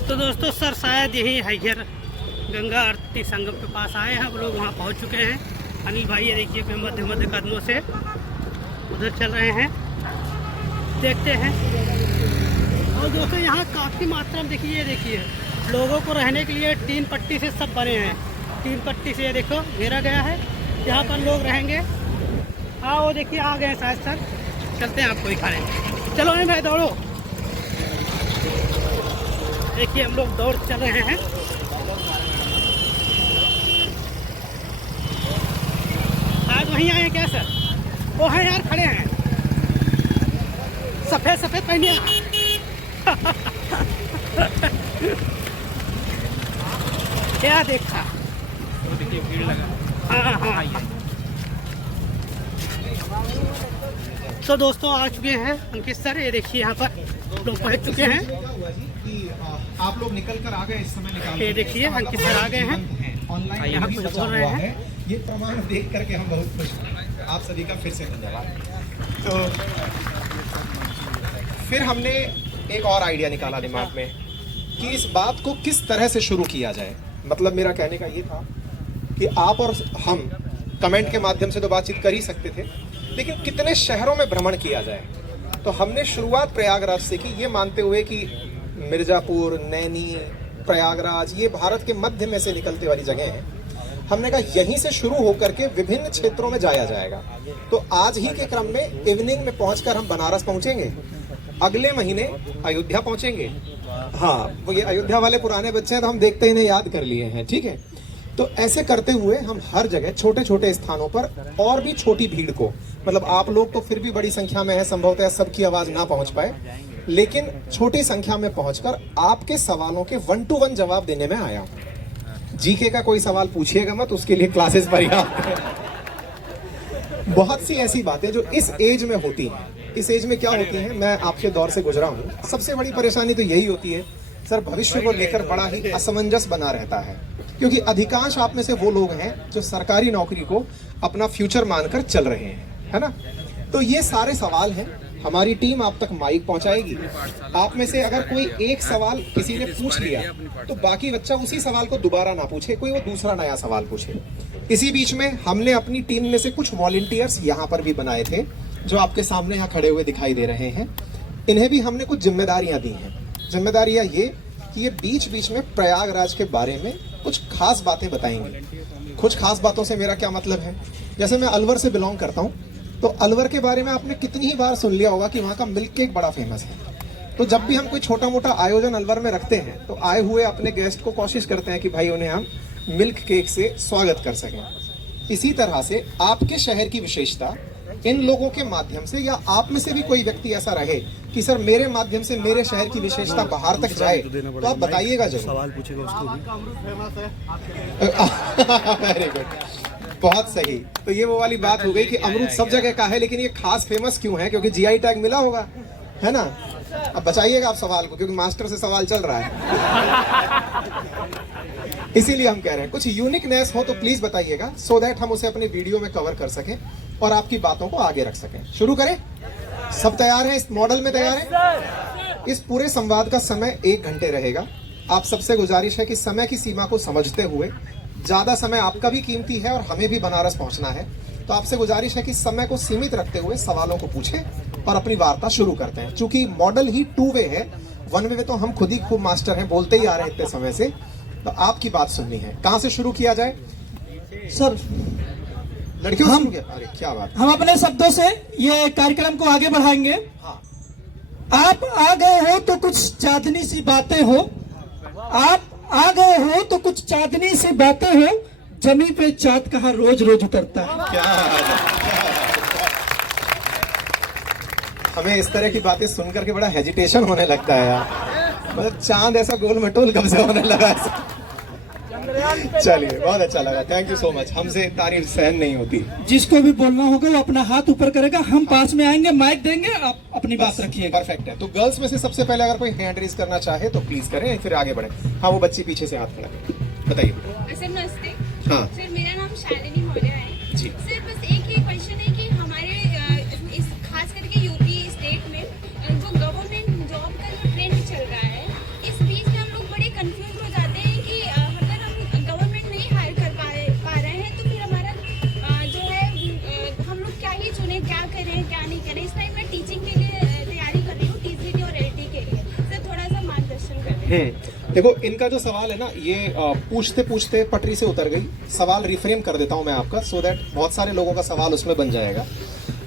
तो दोस्तों सर शायद यही हरिहर गंगा आरती संगम के पास आए हैं, हम लोग वहाँ पहुँच चुके हैं। अनिल भाई ये देखिए कि मध्य मध्य कदमों से उधर चल रहे हैं, देखते हैं। और दोस्तों यहाँ काफ़ी मात्रा में देखिए, ये देखिए लोगों को रहने के लिए 3 पट्टी से सब बने हैं। 3 पट्टी से ये देखो घेरा गया है, यहाँ पर लोग रहेंगे। हाँ वो देखिए आ गए शायद सर, चलते हैं आपको दिखाने। चलो नहीं भाई दौड़ो। देखिए हम लोग दौड़ चल रहे हैं। आज वहीं आए हैं क्या सर? वो हैं यार, खड़े हैं सफ़ेद सफ़ेद पहनिए। क्या देखा? तो देखिए भीड़ लगा। हाँ। तो दोस्तों आ चुके हैं अंकित सर, ये देखिए यहाँ पर लोग पहुँच चुके हैं। आप लोग निकल कर आ गए, इस समय निकाल। ये देखिए अंकित सर आ गए हैं, ऑनलाइन यहाँ कुछ बोल रहे हैं। ये प्रमाण देख करके हम बहुत खुश हैं। आप सभी का फिर से धन्यवाद। तो फिर हमने एक और आइडिया निकाला दिमाग में कि इस बात को किस तरह से शुरू किया जाए। मतलब मेरा कहने का ये था कि आप और हम कमेंट के माध्यम से तो बातचीत कर ही सकते थे, लेकिन कितने शहरों में भ्रमण किया जाए। तो हमने शुरुआत प्रयागराज से की, ये मानते हुए कि मिर्जापुर, नैनी, प्रयागराज ये भारत के मध्य में से निकलते वाली जगह हैं। हमने कहा यहीं से शुरू होकर के विभिन्न क्षेत्रों में जाया जाएगा। तो आज ही के क्रम में इवनिंग में पहुंचकर हम बनारस पहुंचेंगे, अगले महीने अयोध्या पहुंचेंगे। हाँ, वो ये अयोध्या वाले पुराने बच्चे हैं तो हम देखते ही इन्हें याद कर लिए हैं, ठीक है। तो ऐसे करते हुए हम हर जगह छोटे छोटे स्थानों पर और भी छोटी भीड़ को, मतलब आप लोग तो फिर भी बड़ी संख्या में है, संभवतः सबकी आवाज ना पहुंच पाए, लेकिन छोटी संख्या में पहुंचकर आपके सवालों के 1 to 1 जवाब देने में आया हूं। जीके का कोई सवाल पूछिएगा मत, उसके लिए क्लासेस पर्याप्त है। बहुत सी ऐसी बातें जो इस एज में होती हैं। इस एज में क्या होती है, मैं आपके दौर से गुजरा हूँ। सबसे बड़ी परेशानी तो यही होती है सर, भविष्य को लेकर बड़ा ही असमंजस बना रहता है, क्योंकि अधिकांश आप में से वो लोग हैं जो सरकारी नौकरी को अपना फ्यूचर मानकर चल रहे हैं, है ना। तो ये सारे सवाल हैं, हमारी टीम आप तक माइक पहुंचाएगी। आप में से अगर कोई एक सवाल किसी ने पूछ लिया तो बाकी बच्चा उसी सवाल को दोबारा ना पूछे, कोई वो दूसरा नया सवाल पूछे। इसी बीच में हमने अपनी टीम में से कुछ वॉलंटियर्स यहाँ पर भी बनाए थे, जो आपके सामने यहाँ खड़े हुए दिखाई दे रहे हैं। इन्हें भी हमने कुछ जिम्मेदारियां दी हैं। जिम्मेदारियां ये कि ये बीच बीच में प्रयागराज के बारे में कुछ खास बातें बताएंगे। कुछ खास बातों से मेरा क्या मतलब है, जैसे मैं अलवर से बिलोंग करता हूँ, तो अलवर के बारे में आपने कितनी ही बार सुन लिया होगा कि वहाँ का मिल्क केक बड़ा फेमस है। तो जब भी हम कोई छोटा मोटा आयोजन अलवर में रखते हैं तो आए हुए अपने गेस्ट को कोशिश करते हैं कि भाई उन्हें हम मिल्क केक से स्वागत कर सकें। इसी तरह से आपके शहर की विशेषता इन लोगों के माध्यम से, या आप में से भी कोई व्यक्ति ऐसा रहे कि सर मेरे माध्यम से मेरे शहर की विशेषता बाहर तक जाए, तो आप बताइएगा जरूर। सवाल पूछेगा उसको वेरी गुड, बहुत सही। तो ये वो वाली बात हो गई कि अमरूद सब जगह का है, लेकिन ये खास फेमस क्यों है? क्योंकि जीआई टैग मिला होगा, है ना। अब बचाइएगा आप सवाल को, क्योंकि मास्टर से सवाल चल रहा है। इसीलिए हम कह रहे हैं कुछ यूनिकनेस हो तो प्लीज बताइएगा, सो दैट हम उसे अपने वीडियो में कवर कर सकें और आपकी बातों को आगे रख सकें। शुरू करें? सब तैयार हैं? इस मॉडल में तैयार हैं? इस पूरे संवाद का समय 1 घंटे रहेगा। आप सबसे गुजारिश है कि समय की सीमा को समझते हुए, ज्यादा समय आपका भी कीमती है और हमें भी बनारस पहुंचना है, तो आपसे गुजारिश है कि समय को सीमित रखते हुए सवालों को पूछें और अपनी वार्ता शुरू करते हैं। चूंकि मॉडल ही 2 वे है, 1 वे तो हम खुद ही खूब मास्टर हैं, बोलते ही आ रहे हैं इतने समय से, तो आपकी बात सुननी है। कहां से शुरू किया जाए सर? लड़कियों से शुरू किया? अरे क्या बात। हम अपने शब्दों से ये कार्यक्रम को आगे बढ़ाएंगे। हाँ। आप आ गए हो तो कुछ चांदनी सी बातें हो, आप आ गए हो तो कुछ चांदनी सी बातें हो, जमीन पे चांद कहाँ रोज रोज उतरता है। क्या हमें इस तरह की बातें सुनकर के बड़ा हेजिटेशन होने लगता है यार। मतलब चांद ऐसा गोल मटोल कब से होने लगा है। चलिए बहुत अच्छा लगा, थैंक यू सो मच। हमसे तारीफ सहन नहीं होती। जिसको भी बोलना होगा वो अपना हाथ ऊपर करेगा, हम पास में आएंगे, माइक देंगे, आप अपनी बात रखिए। परफेक्ट है। तो गर्ल्स में से सबसे पहले अगर कोई हैंड रेज करना चाहे तो प्लीज करें, फिर आगे बढ़े। हाँ, वो बच्ची पीछे से हाथ खड़ा करें। बताइए। सर नमस्ते। हाँ सर मेरा नाम शालिनी मौर्य है जी। सर बस एक ही क्वेश्चन है कि हमारे इस खास करके यूपी स्टेट में जो गवर्नमेंट जॉब का जो ट्रेंड चल रहा है, इस बीच में हम लोग देखो इनका जो सवाल है ना, ये पूछते पूछते पटरी से उतर गई। सवाल रिफ्रेम कर देता हूं मैं आपका, सो दैट बहुत सारे लोगों का सवाल उसमें बन जाएगा।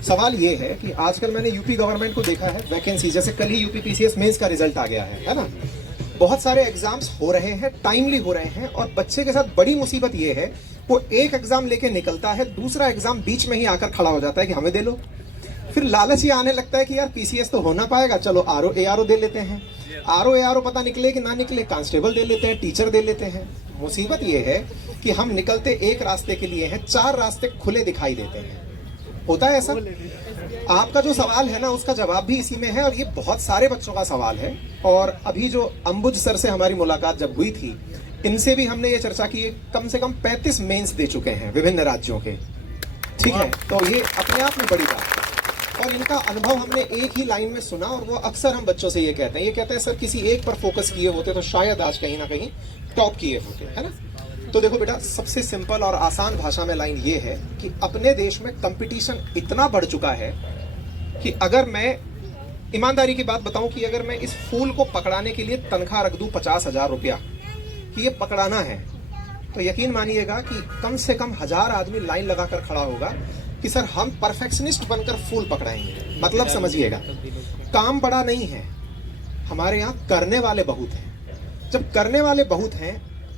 सवाल ये है कि आजकल मैंने यूपी गवर्नमेंट को देखा है, वैकेंसी जैसे कल ही यूपी पीसीएस मेंस का रिजल्ट आ गया है ना। बहुत सारे एग्जाम्स हो रहे हैं, टाइमली हो रहे हैं, और बच्चे के साथ बड़ी मुसीबत ये है, वो एक एग्जाम लेके निकलता है, दूसरा एग्जाम बीच में ही आकर खड़ा हो जाता है कि हमें दे लो। फिर लालच ये आने लगता है कि यार पीसीएस तो हो ना पाएगा, चलो आरओ एआरओ दे लेते हैं। आरओ एआरओ पता निकले कि ना निकले, कांस्टेबल दे लेते हैं, टीचर दे लेते हैं। मुसीबत ये है कि हम निकलते एक रास्ते के लिए हैं, 4 रास्ते खुले दिखाई देते हैं। होता है ऐसा? आपका जो सवाल है ना, उसका जवाब भी इसी में है, और ये बहुत सारे बच्चों का सवाल है। और अभी जो अंबुज सर से हमारी मुलाकात जब हुई थी, इनसे भी हमने ये चर्चा की, कम से कम 35 मेंस दे चुके हैं विभिन्न राज्यों के। ठीक है, तो ये अपने आप में बड़ी बात है। और इनका अनुभव हमने एक ही लाइन में सुना, और वो अक्सर हम बच्चों से ये कहते हैं सर किसी एक पर फोकस किए होते तो शायद आज कहीं ना कहीं टॉप किए होते, है ना। तो देखो बेटा, सबसे सिंपल और आसान भाषा में लाइन ये है कि अपने देश में कंपटीशन इतना बढ़ चुका है कि अगर मैं ईमानदारी की बात बताऊं कि अगर मैं इस फूल को पकड़ाने के लिए तनख्वाह रख दूं 50,000 रुपया कि ये पकड़ाना है, तो यकीन मानिएगा कि कम से कम 1000 आदमी लाइन लगाकर खड़ा होगा कि सर हम परफेक्शनिस्ट बनकर फूल पकड़ाएंगे। मतलब समझिएगा, काम बड़ा नहीं है, हमारे यहाँ करने वाले बहुत हैं। जब करने वाले बहुत हैं,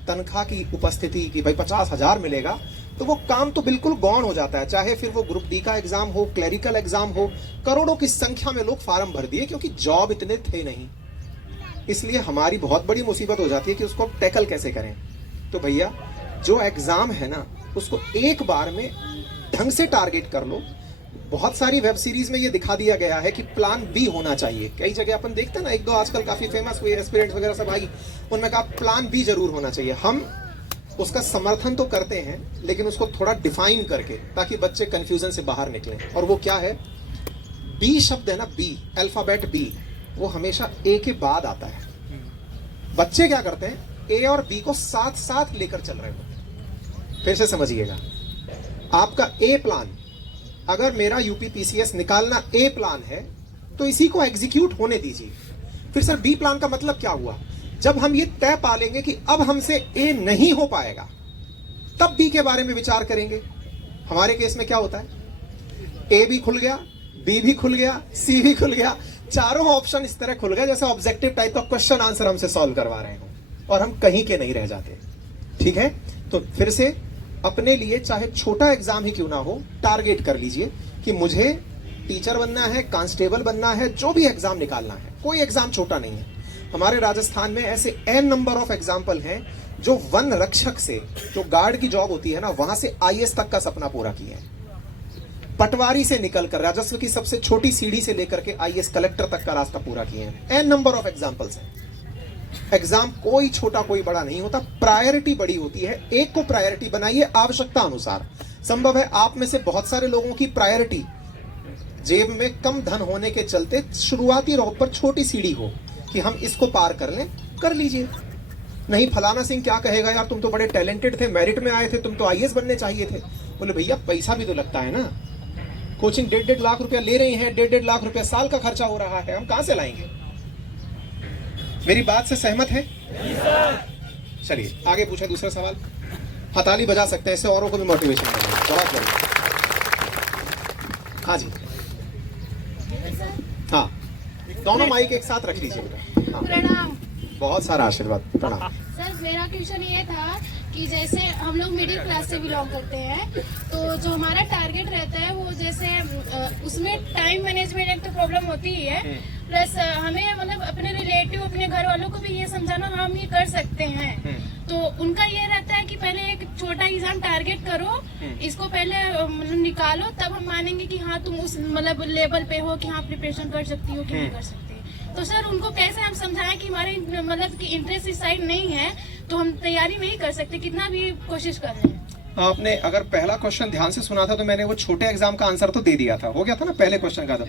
तनख्वाह की उपस्थिति की भाई 50,000 मिलेगा, तो वो काम तो बिल्कुल गौण हो जाता है। चाहे फिर वो ग्रुप डी का एग्जाम हो, क्लरिकल एग्जाम हो, करोड़ों की संख्या में लोग फार्म भर दिए क्योंकि जॉब इतने थे नहीं। इसलिए हमारी बहुत बड़ी मुसीबत हो जाती है कि उसको टैकल कैसे करें। तो भैया जो एग्जाम है ना, उसको एक बार में ढंग से टारगेट कर लो। बहुत सारी वेब सीरीज में ये दिखा दिया गया है कि प्लान बी होना चाहिए। कई जगह अपन देखते हैं ना, 1-2 आजकल काफी फेमस हुए एस्पिरेंट्स वगैरह सब आई, उनमें कहा प्लान बी जरूर होना चाहिए। हम उसका समर्थन तो करते हैं, लेकिन उसको थोड़ा डिफाइन करके, ताकि बच्चे कंफ्यूजन से बाहर निकलें। और वो क्या है, बी शब्द है ना, बी अल्फाबेट बी, वो हमेशा ए के बाद आता है। बच्चे क्या करते हैं, ए और बी को साथ साथ लेकर चल रहे हो। फिर से समझिएगा, आपका ए प्लान, अगर मेरा यूपी पीसीएस निकालना ए प्लान है, तो इसी को एग्जीक्यूट होने दीजिए। फिर सर बी प्लान का मतलब क्या हुआ? जब हम ये तय पा लेंगे कि अब हमसे ए नहीं हो पाएगा, तब बी के बारे में विचार करेंगे। हमारे केस में क्या होता है, ए भी खुल गया, बी भी खुल गया, सी भी खुल गया, चारों ऑप्शन इस तरह खुल गए जैसे ऑब्जेक्टिव टाइप का क्वेश्चन आंसर हमसे सॉल्व करवा रहे हो, और हम कहीं के नहीं रह जाते। ठीक है, तो फिर से अपने लिए चाहे छोटा एग्जाम ही क्यों ना हो, टारगेट कर लीजिए कि मुझे टीचर बनना है, कांस्टेबल बनना है, जो भी एग्जाम निकालना है। कोई एग्जाम छोटा नहीं है। हमारे राजस्थान में ऐसे एन नंबर ऑफ एग्जाम्पल हैं जो वन रक्षक से, जो गार्ड की जॉब होती है ना, वहां से आईएएस तक का सपना पूरा किया है। पटवारी से निकलकर राजस्व की सबसे छोटी सीढ़ी से लेकर के आईएएस कलेक्टर तक का रास्ता पूरा किए हैं। एन नंबर ऑफ एग्जाम्पल्स हैं। एग्जाम कोई छोटा कोई बड़ा नहीं होता, प्रायोरिटी बड़ी होती है। एक को प्रायोरिटी बनाइए आवश्यकता अनुसार। संभव है आप में से बहुत सारे लोगों की प्रायोरिटी जेब में कम धन होने के चलते शुरुआती रौब पर छोटी सीढ़ी हो कि हम इसको पार कर लें, कर लीजिए। नहीं, फलाना सिंह क्या कहेगा, यार तुम तो बड़े टैलेंटेड थे, मेरिट में आए थे, तुम तो आईएएस बनने चाहिए थे। बोले भैया पैसा भी तो लगता है ना, कोचिंग 1.5 लाख रुपया ले रहे हैं, 1.5 लाख रुपया साल का खर्चा हो रहा है, हम कहां से लाएंगे? मेरी बात से सहमत है? चलिए आगे पूछे दूसरा सवाल। हथाली बजा सकते हैं, इससे औरों को भी मोटिवेशन मिलेगा। जवाब करिए। हाँ जी, हाँ, दोनों माइक एक साथ रख लीजिए। हाँ, प्रणाम बहुत सारा आशीर्वाद। प्रणाम। सर, मेरा क्वेश्चन ये था कि जैसे हम लोग मिडिल क्लास से बिलोंग करते हैं, तो जो हमारा टारगेट रहता है वो जैसे उसमें टाइम मैनेजमेंट एक तो प्रॉब्लम होती ही है, प्लस हमें मतलब अपने रिलेटिव, अपने घर वालों को भी ये समझाना हम ये कर सकते हैं। तो उनका ये रहता है कि पहले एक छोटा एग्जाम टारगेट करो, इसको पहले मतलब निकालो, तब हम मानेंगे कि हाँ तुम उस मतलब लेवल पे हो कि हाँ प्रिपरेशन कर सकती हो कि नहीं कर सकती। तो सर उनको कैसे हम समझाएं कि हमारे मतलब कि इंटरेस्ट इस साइड नहीं है, तो हम तैयारी नहीं कर सकते कितना भी कोशिश कर रहे हैं। आपने अगर पहला क्वेश्चन ध्यान से सुना था तो मैंने वो छोटे एग्जाम का आंसर तो दे दिया था, हो गया था ना पहले क्वेश्चन का। तो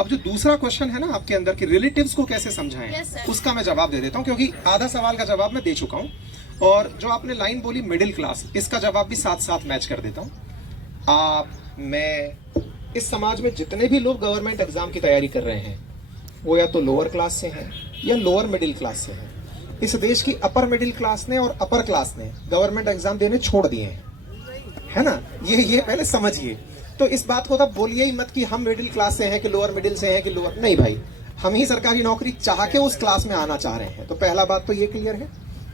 अब जो दूसरा क्वेश्चन है ना आपके अंदर कि रिलेटिव्स को कैसे समझाएं, उसका मैं जवाब दे देता हूँ, क्योंकि आधा सवाल का जवाब मैं दे चुका हूँ। और जो आपने लाइन बोली मिडिल क्लास, इसका जवाब भी साथ साथ मैच कर देता हूँ। आप, मैं, इस समाज में जितने भी लोग गवर्नमेंट एग्जाम की तैयारी कर रहे हैं, वो या तो लोअर क्लास से हैं या लोअर मिडिल क्लास से हैं। इस देश की अपर मिडिल क्लास ने और अपर क्लास ने गवर्नमेंट एग्जाम देने छोड़ दिए हैं, है ना। ये पहले समझिए। तो इस बात को तब बोलिए ही मत कि हम मिडिल क्लास से हैं कि लोअर मिडिल से हैं कि लोअर, नहीं भाई, हम ही सरकारी नौकरी चाह के उस क्लास में आना चाह रहे हैं। तो पहला बात तो ये क्लियर है।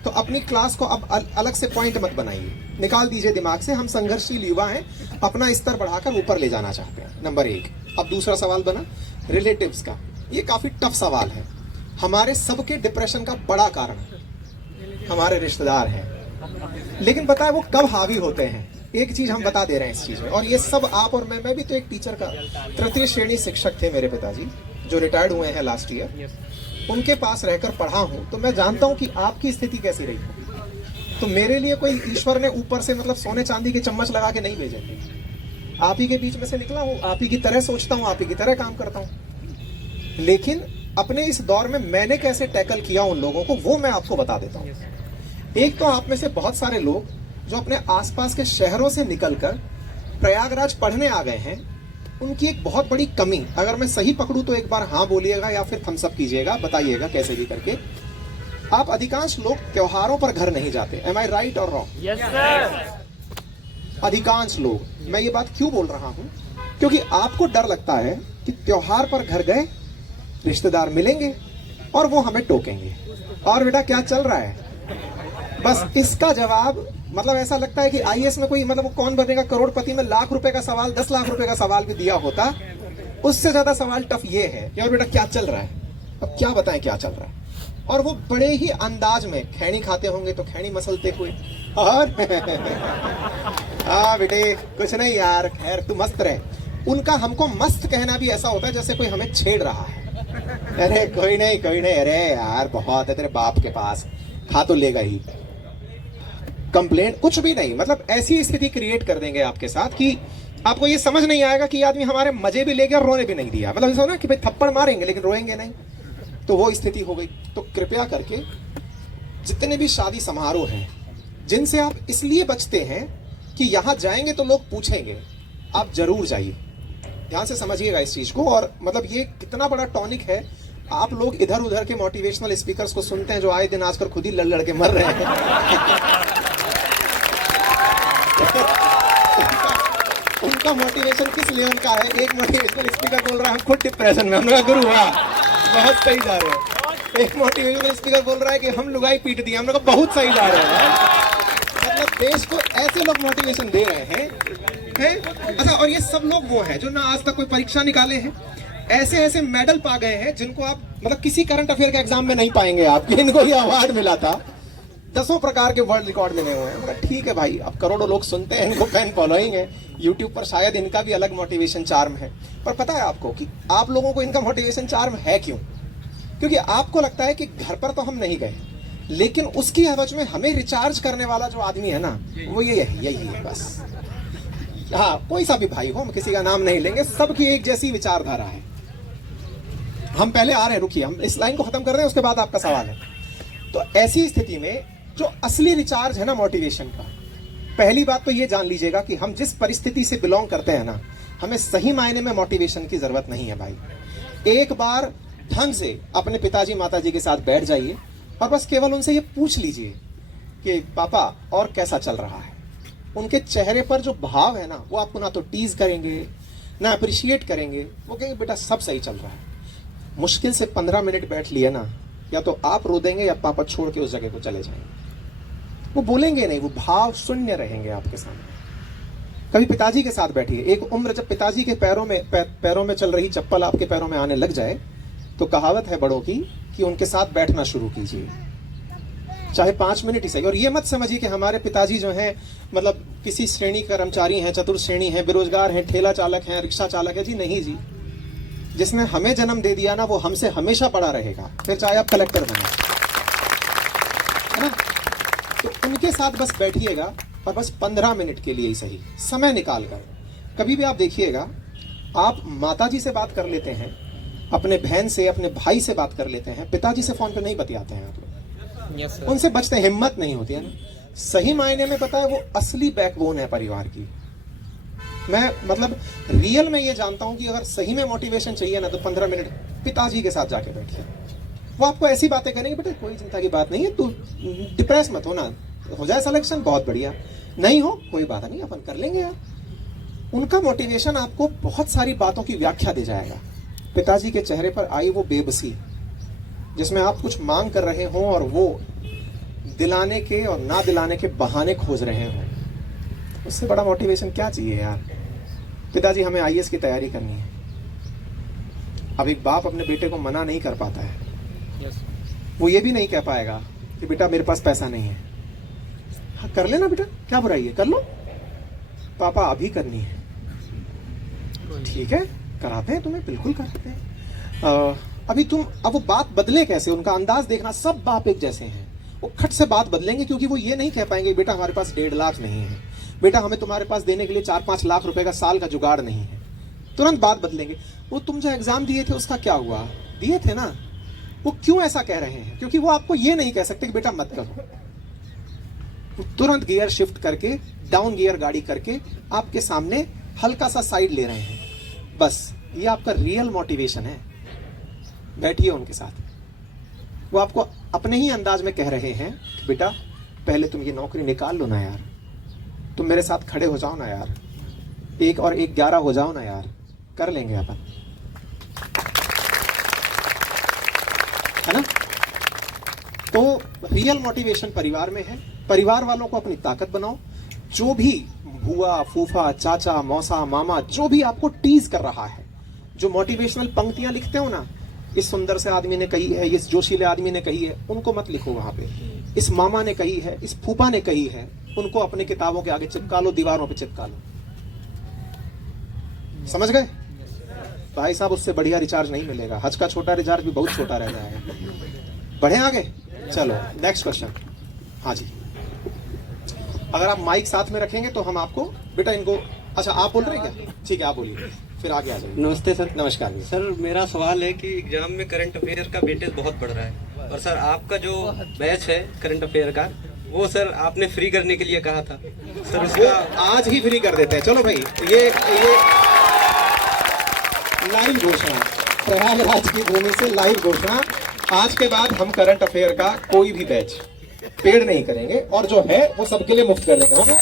तो अपनी क्लास को अब अलग से पॉइंट मत बनाइए, निकाल दीजिए दिमाग से। हम संघर्षशील युवा हैं, अपना स्तर बढ़ाकर ऊपर ले जाना चाहते हैं, नंबर 1। अब दूसरा सवाल बना रिलेटिव्स का। ये काफी टफ सवाल है। हमारे सबके डिप्रेशन का बड़ा कारण हमारे रिश्तेदार हैं, लेकिन पता है वो कब हावी होते हैं? एक चीज हम बता दे रहे हैं इस चीज में, और ये सब आप और मैं भी तो एक टीचर का तृतीय श्रेणी शिक्षक थे मेरे पिताजी, जो रिटायर्ड हुए हैं लास्ट ईयर। उनके पास रहकर पढ़ा हूं, तो मैं जानता हूं कि आपकी स्थिति कैसी रही है। तो मेरे लिए कोई ईश्वर ने ऊपर से मतलब सोने चांदी के चम्मच लगा के नहीं भेजे थे। आप ही के बीच में से निकला हूं, आप ही की तरह सोचता हूं, आप ही की तरह काम करता हूं। लेकिन अपने इस दौर में मैंने कैसे टैकल किया उन लोगों को, वो मैं आपको बता देता हूं। एक तो आप में से बहुत सारे लोग जो अपने आसपास के शहरों से निकलकर प्रयागराज पढ़ने आ गए हैं, उनकी एक बहुत बड़ी कमी, अगर मैं सही पकड़ूं तो एक बार हाँ बोलिएगा या फिर थम्स अप कीजिएगा, बताइएगा कैसे भी करके। आप अधिकांश लोग त्योहारों पर घर नहीं जाते। एम आई राइट और रॉन्ग? Yes sir. अधिकांश लोग। मैं ये बात क्यों बोल रहा हूं? क्योंकि आपको डर लगता है कि त्योहार पर घर गए रिश्तेदार मिलेंगे और वो हमें टोकेंगे, और बेटा क्या चल रहा है। बस इसका जवाब मतलब ऐसा लगता है कि आईएएस में कोई मतलब वो कौन बनेगा करोड़पति में लाख रुपए का सवाल 10 लाख रुपए का सवाल भी दिया होता, उससे ज्यादा सवाल टफ ये है कि और बेटा क्या चल रहा है। अब क्या बताएं क्या चल रहा है। और वो बड़े ही अंदाज में खैनी खाते होंगे तो खैनी मसलते हुए, और हाँ बेटे कुछ नहीं यार, खैर तू मस्त रहे। उनका हमको मस्त कहना भी ऐसा होता है जैसे कोई हमें छेड़ रहा है। अरे कोई नहीं, अरे यार बहुत है तेरे बाप के पास, खा तो लेगा ही। कंप्लेंट कुछ भी नहीं, मतलब ऐसी स्थिति क्रिएट कर देंगे आपके साथ कि आपको ये समझ नहीं आएगा कि आदमी हमारे मजे भी ले गया और रोने भी नहीं दिया। मतलब ऐसा ना कि भाई थप्पड़ मारेंगे लेकिन रोएंगे नहीं, तो वो स्थिति हो गई। तो कृपया करके जितने भी शादी समारोह हैं जिनसे आप इसलिए बचते हैं कि यहां जाएंगे तो लोग पूछेंगे, आप जरूर जाइए। ध्यान से समझिएगा इस चीज को। और मतलब ये कितना बड़ा टॉनिक है। आप लोग इधर उधर के मोटिवेशनल स्पीकर्स को सुनते हैं जो आए दिन आजकल खुद ही लड़ के मर रहे हैं। उनका मोटिवेशन किस लेवल का है? एक मोटिवेशनल स्पीकर बोल रहा है हम खुद डिप्रेशन में, हमने कहा गुरु वाह बहुत सही जा रहे हो। एक मोटिवेशनल स्पीकर बोल रहा है कि हम लुगाई पीट दिए, हमने कहा बहुत सही जा रहे हैं। मतलब देश को ऐसे लोग मोटिवेशन दे रहे हैं। अच्छा, और ये सब लोग वो हैं जो ना आज तक कोई परीक्षा निकाले हैं, ऐसे ऐसे मेडल पा गए हैं जिनको आप मतलब किसी करंट अफेयर के एग्जाम में नहीं पाएंगे आप, कि इनको ये अवार्ड मिला था। 10 प्रकार के वर्ल्ड रिकॉर्ड मिले हुए हैं। ठीक है भाई, अब करोड़ों लोग सुनते हैं, इनको फैन फॉलोइंग है यूट्यूब पर, शायद इनका भी अलग मोटिवेशन चार्म है। पर पता है आपको कि आप लोगों को इनका मोटिवेशन चार्म है क्यों? क्योंकि आपको लगता है कि घर पर तो हम नहीं गए, लेकिन उसकी एवज में हमें रिचार्ज करने वाला जो आदमी है ना, वो यही है बस। हाँ, कोई सा भी भाई हो, हम किसी का नाम नहीं लेंगे, सबकी एक जैसी विचारधारा है। हम पहले आ रहे हैं, रुकिए हम इस लाइन को खत्म कर दें, उसके बाद आपका सवाल है। तो ऐसी स्थिति में जो असली रिचार्ज है ना मोटिवेशन का, पहली बात तो ये जान लीजिएगा कि हम जिस परिस्थिति से बिलोंग करते हैं ना, हमें सही मायने में मोटिवेशन की जरूरत नहीं है भाई। एक बार ढंग से अपने पिताजी माताजी के साथ बैठ जाइए और बस केवल उनसे ये पूछ लीजिए कि पापा और कैसा चल रहा है। उनके चेहरे पर जो भाव है ना, वो आपको ना तो टीज करेंगे ना अप्रिशिएट करेंगे, वो कहेंगे बेटा सब सही चल रहा है। मुश्किल से 15 मिनट बैठ लिए ना, या तो आप रो देंगे या पापा छोड़ के उस जगह को चले जाएंगे। वो बोलेंगे नहीं, वो भाव शून्य रहेंगे आपके सामने। कभी पिताजी के साथ बैठिए, एक उम्र जब पिताजी के पैरों में चल रही चप्पल आपके पैरों में आने लग जाए, तो कहावत है बड़ों की कि उनके साथ बैठना शुरू कीजिए, चाहे 5 मिनट ही सही। और ये मत समझिए कि हमारे पिताजी जो हैं मतलब किसी श्रेणी के कर्मचारी हैं, चतुर्थ श्रेणी हैं, बेरोजगार हैं, ठेला चालक हैं, रिक्शा चालक है। जी नहीं जी, जिसने हमें जन्म दे दिया ना, वो हमसे हमेशा बड़ा रहेगा, फिर चाहे आप कलेक्टर बने, है ना। तो उनके साथ बस बैठिएगा, और बस 15 मिनट के लिए ही सही समय निकाल कर। कभी भी आप देखिएगा, आप माताजी से बात कर लेते हैं, अपने बहन से, अपने भाई से बात कर लेते हैं, पिताजी से फोन पे नहीं बतियाते हैं आप लोग। yes, उनसे बचते हैं, हिम्मत नहीं होती है ना। सही मायने में पता है, वो असली बैकबोन है परिवार की। मैं मतलब रियल में ये जानता हूं कि अगर सही में मोटिवेशन चाहिए ना, तो 15 मिनट पिताजी के साथ जाके बैठिए, वो आपको ऐसी बातें करेंगे, बेटा कोई चिंता की बात नहीं है, तू डिप्रेस मत होना, हो जाए सिलेक्शन बहुत बढ़िया, नहीं हो कोई बात नहीं, अपन कर लेंगे यार। उनका मोटिवेशन आपको बहुत सारी बातों की व्याख्या दे जाएगा। पिताजी के चेहरे पर आई वो बेबसी, जिसमें आप कुछ मांग कर रहे हो और वो दिलाने के और ना दिलाने के बहाने खोज रहे हो, उससे बड़ा मोटिवेशन क्या चाहिए यार। पिताजी हमें आईएएस की तैयारी करनी है। अब एक बाप अपने बेटे को मना नहीं कर पाता है, वो ये भी नहीं कह पाएगा कि बेटा मेरे पास पैसा नहीं है। हाँ कर लेना बेटा, क्या बुराई है, कर लो, पापा अभी करनी है, ठीक है कराते हैं तुम्हें, बिल्कुल कराते हैं। अभी तुम, अब वो बात बदले कैसे, उनका अंदाज देखना, सब बाप एक जैसे हैं, वो खट से बात बदलेंगे, क्योंकि वो ये नहीं कह पाएंगे बेटा हमारे पास 1.5 लाख नहीं है, बेटा हमें तुम्हारे पास देने के लिए 4-5 लाख रुपए का साल का जुगाड़ नहीं है। तुरंत बात बदलेंगे। वो तुम जो एग्जाम दिए थे उसका क्या हुआ, दिए थे ना, वो क्यों ऐसा कह रहे हैं, क्योंकि वो आपको ये नहीं कह सकते कि बेटा मत करो। वो तुरंत गियर शिफ्ट करके, डाउन गियर गाड़ी करके आपके सामने हल्का सा साइड ले रहे हैं। बस ये आपका रियल मोटिवेशन है। बैठिए उनके साथ, वो आपको अपने ही अंदाज में कह रहे हैं कि बेटा पहले तुम ये नौकरी निकाल लो ना यार, तुम मेरे साथ खड़े हो जाओ ना यार, 1 और 1 11 हो जाओ ना यार, कर लेंगे अपन, है ना। तो रियल मोटिवेशन परिवार में है। परिवार वालों को अपनी ताकत बनाओ। जो भी बुआ, फूफा, चाचा, मौसा, मामा जो भी आपको टीज कर रहा है, जो मोटिवेशनल पंक्तियां लिखते हो ना, इस सुंदर से आदमी ने कही है, इस जोशीले आदमी ने कही है, उनको मत लिखो वहां पे। इस मामा ने कही है, इस फूफा ने कही है, उनको अपनी किताबों के आगे चिपका लो, दीवारों पे चिपका लो। समझ गए भाई साहब, उससे बढ़िया रिचार्ज नहीं मिलेगा। हज का छोटा रिचार्ज भी बहुत छोटा रह जाएगा। बढ़े आगे, चलो नेक्स्ट क्वेश्चन। हाँ जी, अगर आप माइक साथ में रखेंगे तो हम आपको, बेटा इनको, अच्छा आप बोल रहे हैं क्या, ठीक है आप बोलिए, फिर आगे आ जाइए। नमस्ते सर। नमस्कार जी। सर मेरा सवाल है कि एग्जाम में करंट अफेयर का वेटेज बहुत बढ़ रहा है, और सर आपका जो बैच है करंट अफेयर का, वो सर आपने फ्री करने के लिए कहा था सर, वो उसका आज ही फ्री कर देते हैं। चलो भाई, ये लाइव घोषणा, प्रयागराज की भूमि से लाइव घोषणा, आज के बाद हम करंट अफेयर का कोई भी बैच पेड नहीं करेंगे, और जो है वो सबके लिए मुफ्त कर देंगे, होगा।